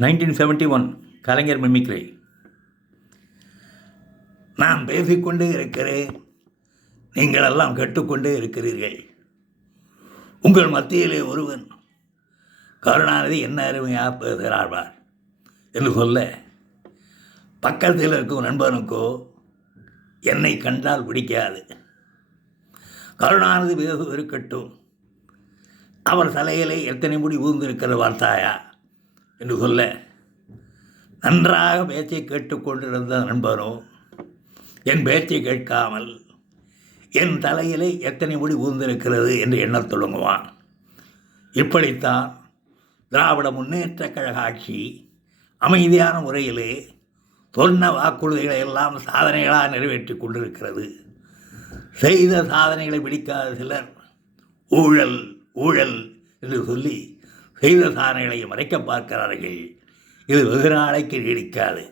1971 கலைஞர் mimicry. நான் பேசிக்கொண்டே இருக்கிறேன், நீங்கள் எல்லாம் கேட்டுக்கொண்டே இருக்கிறீர்கள். உங்கள் மத்தியிலே ஒருவன் கருணாநிதி என்ன அருமையாக பேசுகிறார்கள் என்று சொல்ல, பக்கத்தில் இருக்கும் நண்பனுக்கோ என்னை கண்டால் பிடிக்காது. கருணாநிதி பேசுவது இருக்கட்டும், அவர் தலையிலே எத்தனை முடி ஊர்ந்திருக்கிற வார்த்தாயா என்று சொல்ல, நன்றாக பேச்சை கேட்டுக்கொண்டிருந்த நண்பனோ என் பேச்சை கேட்காமல் என் தலையிலே எத்தனை முடி ஊர்ந்திருக்கிறது என்று எண்ணத் தொடங்குவான். இப்படித்தான் திராவிட முன்னேற்ற கழக ஆட்சி அமைதியான முறையிலே சொன்ன வாக்குறுதிகளை எல்லாம் சாதனைகளாக நிறைவேற்றி கொண்டிருக்கிறது. செய்த சாதனைகளை பிடிக்காத சிலர் ஊழல் ஊழல் என்று சொல்லி செய்த சாதனைகளை மறைக்க பார்க்கிறார்கள். இது வெகு நாளைக்கு நீடிக்காது.